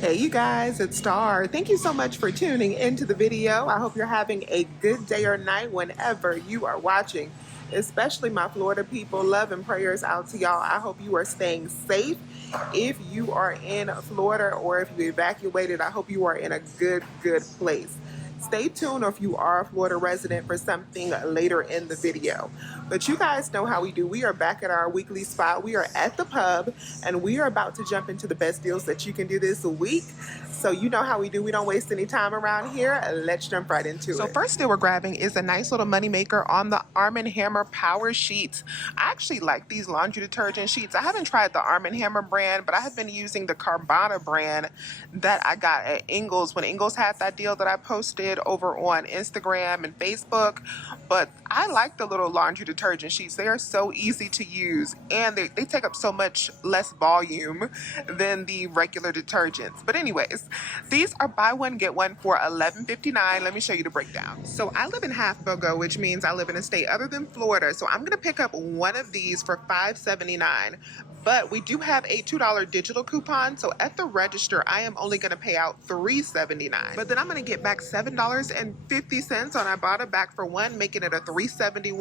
Hey you guys, it's Star. Thank you so much for tuning into the video. I hope you're having a good day or night whenever you are watching, especially my Florida people. Love and prayers out to y'all. I hope you are staying safe. If you are in Florida or if you evacuated, I hope you are in a good place. Stay tuned if you are a Florida resident for something later in the video. But you guys know how we do. We are back at our weekly spot. We are at the pub and we are about to jump into the best deals that you can do this week. So you know how we do. We don't waste any time around here. Let's jump right into it. So first deal we're grabbing is a nice little money maker on the Arm & Hammer Power Sheets. I actually like these laundry detergent sheets. I haven't tried the Arm & Hammer brand, but I have been using the Carvana brand that I got at Ingles when Ingles had that deal that I posted over on Instagram and Facebook. But I like the little laundry detergent sheets. They are so easy to use and they take up so much less volume than the regular detergents. But anyways, these are buy one get one for $11.59. Let me show you the breakdown. So I live in Half BOGO, which means I live in a state other than Florida. So I'm gonna pick up one of these for $5.79. But we do have a $2 digital coupon, so at the register I am only going to pay out $3.79. But then I'm going to get back $7.50 on Ibotta back for one, making it a $3.71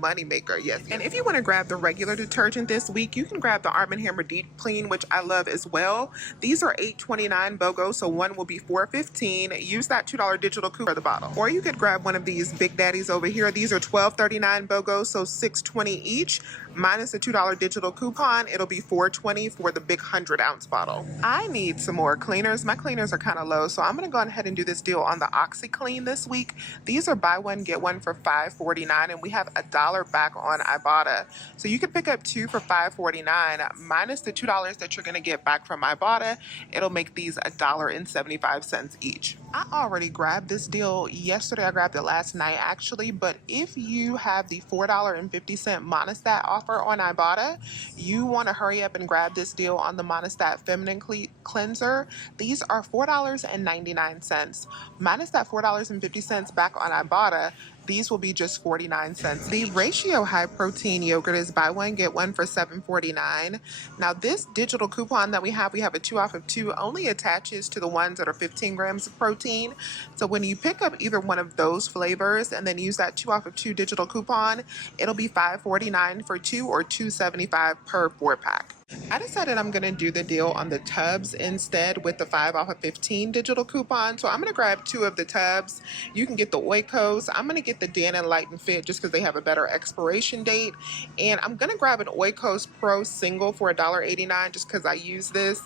moneymaker. Yes. And if you want to grab the regular detergent this week, you can grab the Arm & Hammer Deep Clean, which I love as well. These are $8.29 BOGO, so one will be $4.15. Use that $2 digital coupon for the bottle. Or you could grab one of these Big Daddies over here. These are $12.39 BOGO, so $6.20 each. Minus the $2 digital coupon, it'll be $4.20 for the big 100-ounce bottle. I need some more cleaners. My cleaners are kind of low, so I'm going to go ahead and do this deal on the OxyClean this week. These are buy one, get one for $5.49, and we have $1 back on Ibotta. So you can pick up two for $5.49, minus the $2 that you're going to get back from Ibotta. It'll make these $1.75 each. I already grabbed this deal yesterday. I grabbed it last night, actually, but if you have the $4.50 Monistat offer on Ibotta, you want to hurry up and grab this deal on the Monistat Feminine Cleanser. These are $4.99. Minus that $4.50 back on Ibotta, these will be just 49 cents. The Ratio High Protein Yogurt is buy one, get one for $7.49. Now this digital coupon that we have a 2 off of 2, only attaches to the ones that are 15 grams of protein. So when you pick up either one of those flavors and then use that 2 off of 2 digital coupon, it'll be $5.49 for 2 or $2.75 per 4-pack. I decided I'm going to do the deal on the tubs instead with the 5 off of 15 digital coupon. So I'm going to grab 2 of the tubs. You can get the Oikos. I'm going to get the Dan and Light and Fit just because they have a better expiration date. And I'm going to grab an Oikos Pro single for $1.89 just because I use this.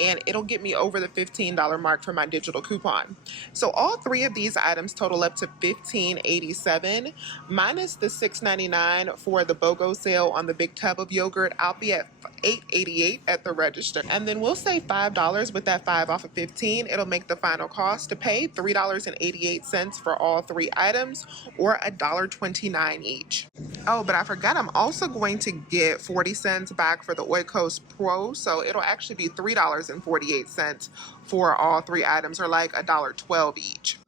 And it'll get me over the $15 mark for my digital coupon. So all 3 of these items total up to $15.87 minus the $6.99 for the BOGO sale on the big tub of yogurt. I'll be at $8.88 at the register. And then we'll save $5 with that 5 off of 15. It'll make the final cost to pay $3.88 for all 3 items or $1.29 each. Oh, but I forgot I'm also going to get 40 cents back for the Oikos Pro. So it'll actually be $3.48 for all 3 items or like $1.12 each.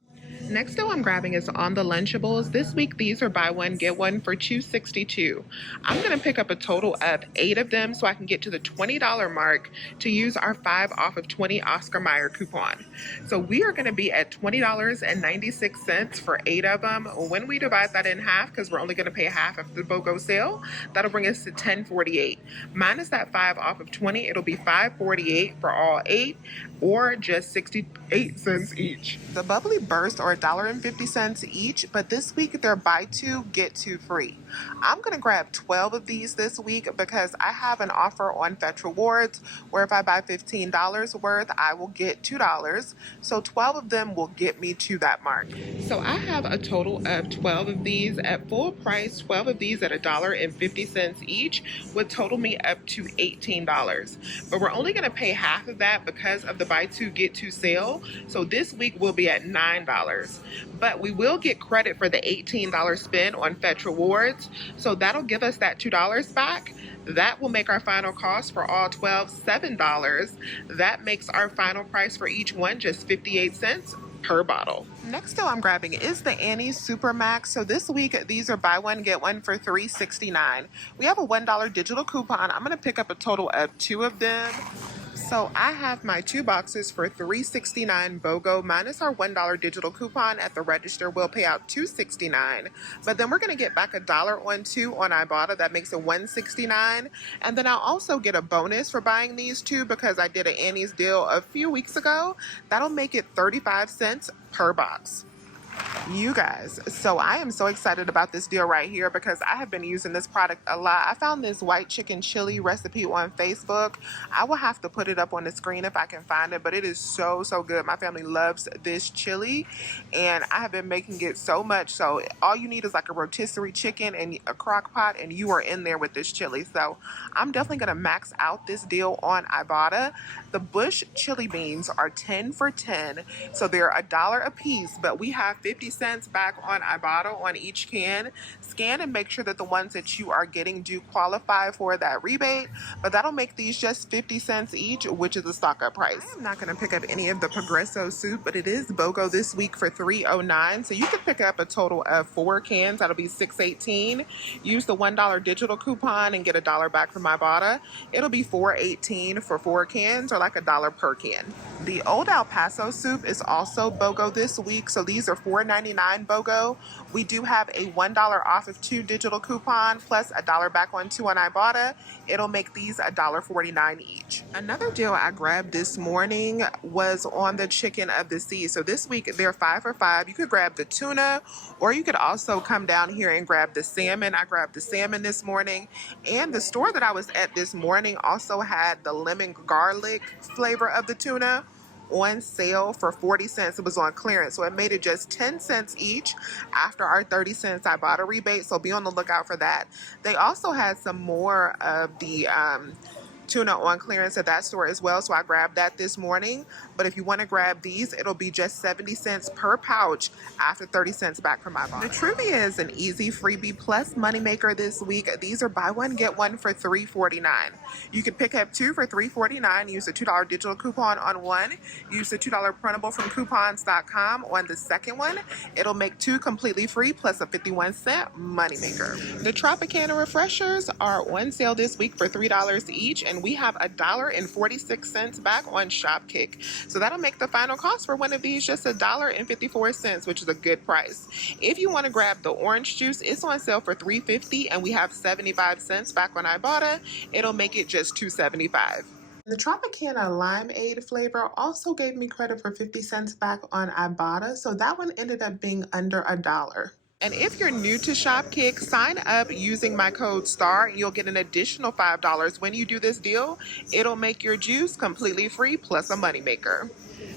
Next deal I'm grabbing is on the Lunchables. This week, these are buy one, get one for $2.62. I'm going to pick up a total of 8 of them so I can get to the $20 mark to use our 5 off of 20 Oscar Mayer coupon. So we are going to be at $20.96 for 8 of them. When we divide that in half, because we're only going to pay half of the BOGO sale, that'll bring us to $10.48. Minus that 5 off of 20, it'll be $5.48 for all 8 or just 68 cents each. The Bubbly Burst are $1.50 each, but this week they're buy 2, get 2 free. I'm going to grab 12 of these this week because I have an offer on Fetch Rewards where if I buy $15 worth, I will get $2. So 12 of them will get me to that mark. So I have a total of 12 of these at full price. 12 of these at $1.50 each would total me up to $18. But we're only going to pay half of that because of the buy 2, get 2 sale. So this week we'll be at $9. But we will get credit for the $18 spend on Fetch Rewards. So that'll give us that $2 back. That will make our final cost for all 12 $7. That makes our final price for each one just 58 cents per bottle. Next deal I'm grabbing is the Annie's Super Max. So this week, these are buy one, get one for $3.69. We have a $1 digital coupon. I'm going to pick up a total of 2 of them. So I have my 2 boxes for $3.69 BOGO minus our $1 digital coupon at the register. We'll pay out $2.69, but then we're going to get back $1 on 2 on Ibotta. That makes it $1.69, and then I'll also get a bonus for buying these 2 because I did an Annie's deal a few weeks ago. That'll make it 35 cents per box. You guys, so I am so excited about this deal right here because I have been using this product a lot. I found this white chicken chili recipe on Facebook. I will have to put it up on the screen if I can find it, but it is so good. My family loves this chili and I have been making it so much. So all you need is like a rotisserie chicken and a crock pot and you are in there with this chili. So I'm definitely going to max out this deal on Ibotta. The Bush chili beans are 10 for 10, so they're $1 a piece, but we have 50 cents back on Ibotta on each can. Scan and make sure that the ones that you are getting do qualify for that rebate, but that'll make these just 50 cents each, which is a stock up price. I am not going to pick up any of the Progresso soup, but it is BOGO this week for $3.09, so you could pick up a total of 4 cans. That'll be $6.18. Use the $1 digital coupon and get $1 back from Ibotta. It'll be $4.18 for 4 cans, or like $1 per can. The Old El Paso soup is also BOGO this week, so these are $4.99 BOGO. We do have a $1 off of 2 digital coupon plus $1 back on 2 on Ibotta. It'll make these $1.49 each. Another deal I grabbed this morning was on the chicken of the sea. So this week they're 5 for 5. You could grab the tuna, or you could also come down here and grab the salmon. I grabbed the salmon this morning, and the store that I was at this morning also had the lemon garlic flavor of the tuna on sale for 40 cents. It was on clearance, so it made it just 10 cents each after our 30 cents Ibotta rebate, so be on the lookout for that. They also had some more of the tuna on clearance at that store as well, so I grabbed that this morning. But if you want to grab these, it'll be just 70 cents per pouch after 30 cents back from Ibotta. The Truvia is an easy freebie plus moneymaker this week. These are buy one get one for $3.49. You can pick up 2 for $3.49. Use the $2 digital coupon on one. Use the $2 printable from coupons.com on the second one. It'll make 2 completely free plus a 51-cent moneymaker. The Tropicana refreshers are on sale this week for $3 each, and we have $1.46 back on Shopkick. So that'll make the final cost for one of these just $1.54, which is a good price. If you want to grab the orange juice, it's on sale for $3.50, and we have 75 cents back on Ibotta. It'll make it just $2.75. The Tropicana Limeade flavor also gave me credit for 50 cents back on Ibotta, so that one ended up being under $1. And if you're new to Shopkick, sign up using my code STAR and you'll get an additional $5 when you do this deal. It'll make your juice completely free plus a moneymaker.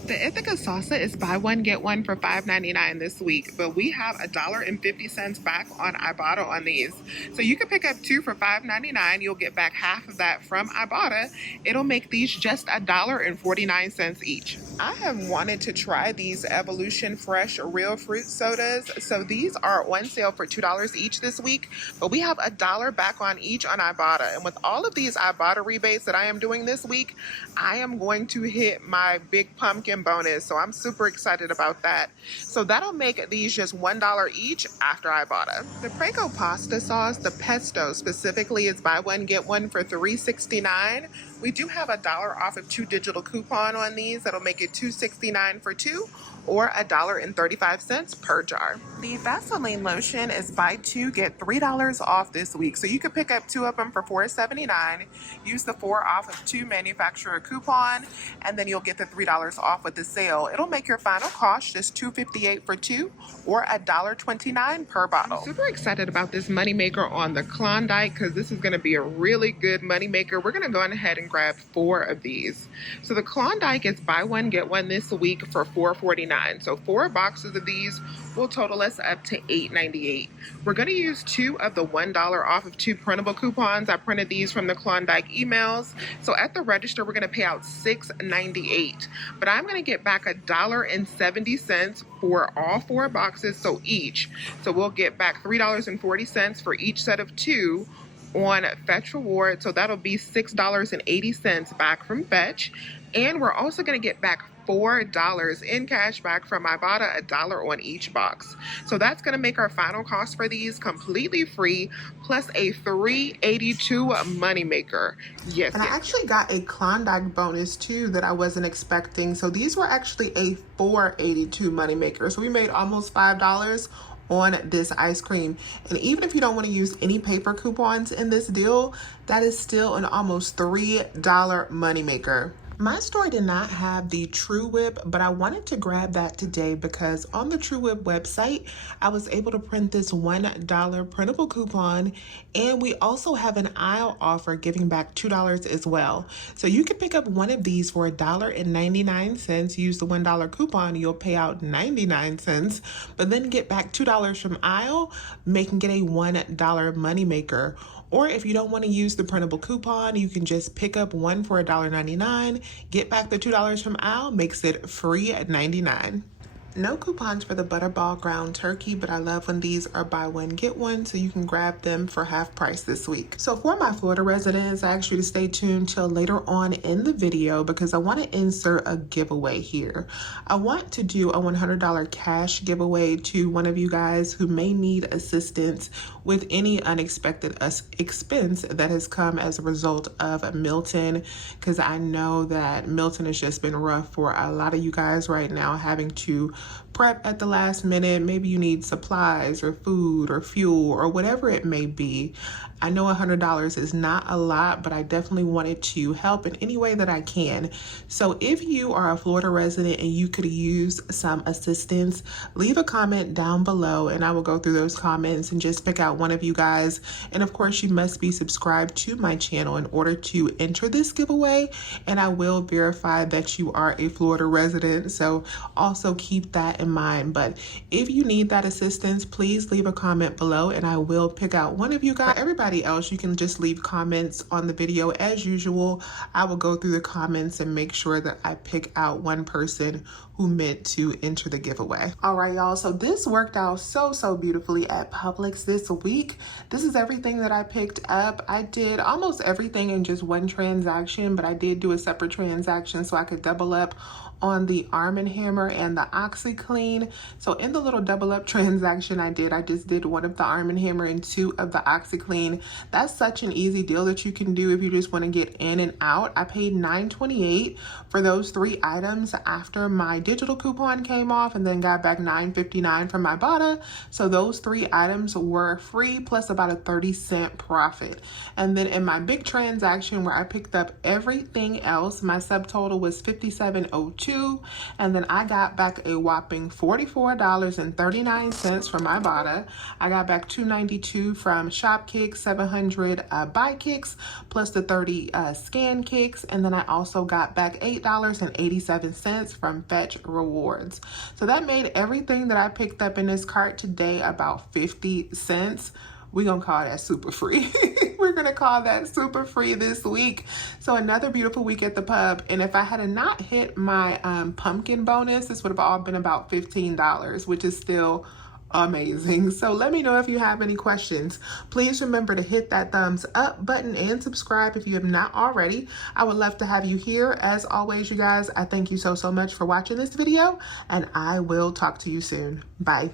The Ithaca salsa is buy one get one for $5.99 this week, but we have $1.50 back on Ibotta on these. So you can pick up 2 for $5.99. You'll get back half of that from Ibotta. It'll make these just $1.49 each. I have wanted to try these Evolution Fresh Real Fruit sodas. So these are on sale for $2 each this week, but we have $1 back on each on Ibotta. And with all of these Ibotta rebates that I am doing this week, I am going to hit my big pumpkin bonus, so I'm super excited about that. So that'll make these just $1 each after Ibotta. The Prego pasta sauce, the pesto specifically, is buy one get one for $3.69. We do have $1 off of 2 digital coupon on these. That'll make it $2.69 for 2, or $1.35 per jar. The Vaseline lotion is buy 2 get $3 off this week, so you can pick up 2 of them for $4.79. Use the 4 off of 2 manufacturer coupon, and then you'll get the $3 off with the sale. It'll make your final cost just $2.58 for 2, or $1.29 per bottle. I'm super excited about this moneymaker on the Klondike because this is going to be a really good moneymaker. We're going to go ahead and grab 4 of these. So the Klondike is buy one get one this week for $4.49. So 4 boxes of these will total us up to $8.98. We're going to use 2 of the $1 off of 2 printable coupons. I printed these from the Klondike emails. So at the register, we're going to pay out $6.98. But I'm going to get back $1.70 for all 4 boxes, so each. So we'll get back $3.40 for each set of 2 on Fetch Reward. So that'll be $6.80 back from Fetch. And we're also going to get back $4 in cash back from Ibotta, $1 on each box. So that's going to make our final cost for these completely free, plus a $3.82 moneymaker. Yes, And I actually got a Klondike bonus too that I wasn't expecting. So these were actually a $4.82 moneymaker. So we made almost $5 on this ice cream. And even if you don't want to use any paper coupons in this deal, that is still an almost $3 moneymaker. My store did not have the True Whip, but I wanted to grab that today because on the True Whip website, I was able to print this $1 printable coupon, and we also have an aisle offer giving back $2 as well. So you can pick up one of these for $1.99. Use the $1 coupon, you'll pay out 99 cents, but then get back $2 from aisle, making it a $1 moneymaker. Or if you don't want to use the printable coupon, you can just pick up one for $1.99, get back the $2 from aisle, makes it free at 99. No coupons for the Butterball ground turkey, but I love when these are buy one, get one, so you can grab them for half price this week. So for my Florida residents, I ask you to stay tuned till later on in the video because I want to insert a giveaway here. I want to do a $100 cash giveaway to one of you guys who may need assistance with any unexpected expense that has come as a result of Milton, because I know that Milton has just been rough for a lot of you guys right now, having to prep at the last minute. Maybe you need supplies or food or fuel or whatever it may be. I know $100 is not a lot, but I definitely wanted to help in any way that I can. So if you are a Florida resident and you could use some assistance, leave a comment down below and I will go through those comments and just pick out one of you guys. And of course, you must be subscribed to my channel in order to enter this giveaway. And I will verify that you are a Florida resident. So also keep that in mind. But if you need that assistance, please leave a comment below and I will pick out one of you guys. For everybody else, you can just leave comments on the video as usual. I will go through the comments and make sure that I pick out one person who meant to enter the giveaway. All right, y'all. So this worked out so beautifully at Publix this week. This is everything that I picked up. I did almost everything in just one transaction, but I did do a separate transaction so I could double up on the Arm & Hammer and the OxyClean. So in the little double up transaction I just did one of the Arm & Hammer and two of the OxyClean. That's such an easy deal that you can do if you just want to get in and out. I paid $9.28 for those 3 items after my digital coupon came off, and then got back $9.59 from Ibotta. So those 3 items were free plus about a 30-cent profit. And then in my big transaction where I picked up everything else, my subtotal was $57.02. And then I got back a whopping $44.39 from Ibotta. I got back $2.92 from Shopkick, 700 buy kicks, plus the 30 scan kicks. And then I also got back $8.87 from Fetch Rewards. So that made everything that I picked up in this cart today about 50 cents. We're gonna call that super free. We're gonna call that super free this week. So another beautiful week at the pub. And if I had not hit my pumpkin bonus, this would have all been about $15, which is still amazing. So let me know if you have any questions. Please remember to hit that thumbs up button and subscribe if you have not already. I would love to have you here. As always, you guys, I thank you so much for watching this video, and I will talk to you soon. Bye.